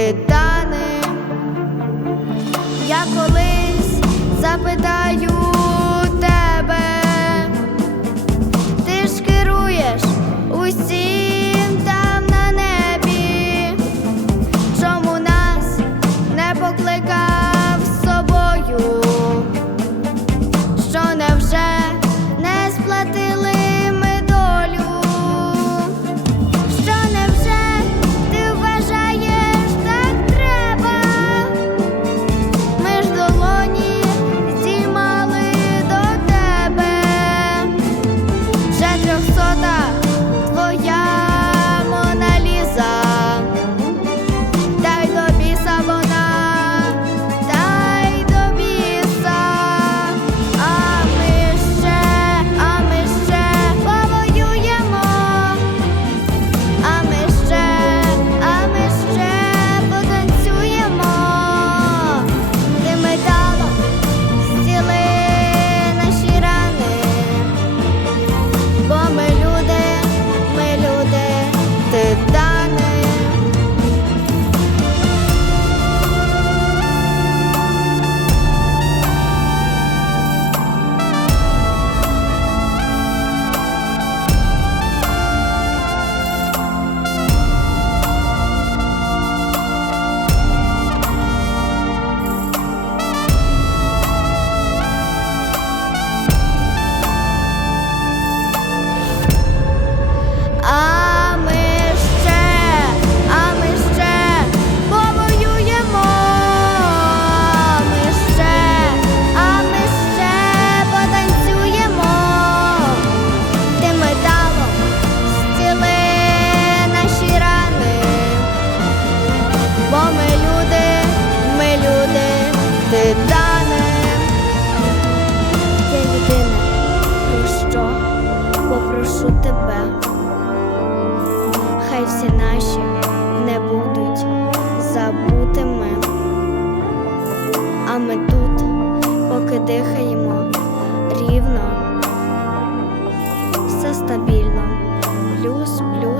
кидани. Я колись запитаю. прошу тебе, хай всі наші не будуть забутими, а ми тут, поки дихаємо рівно, все стабільно, плюс, плюс.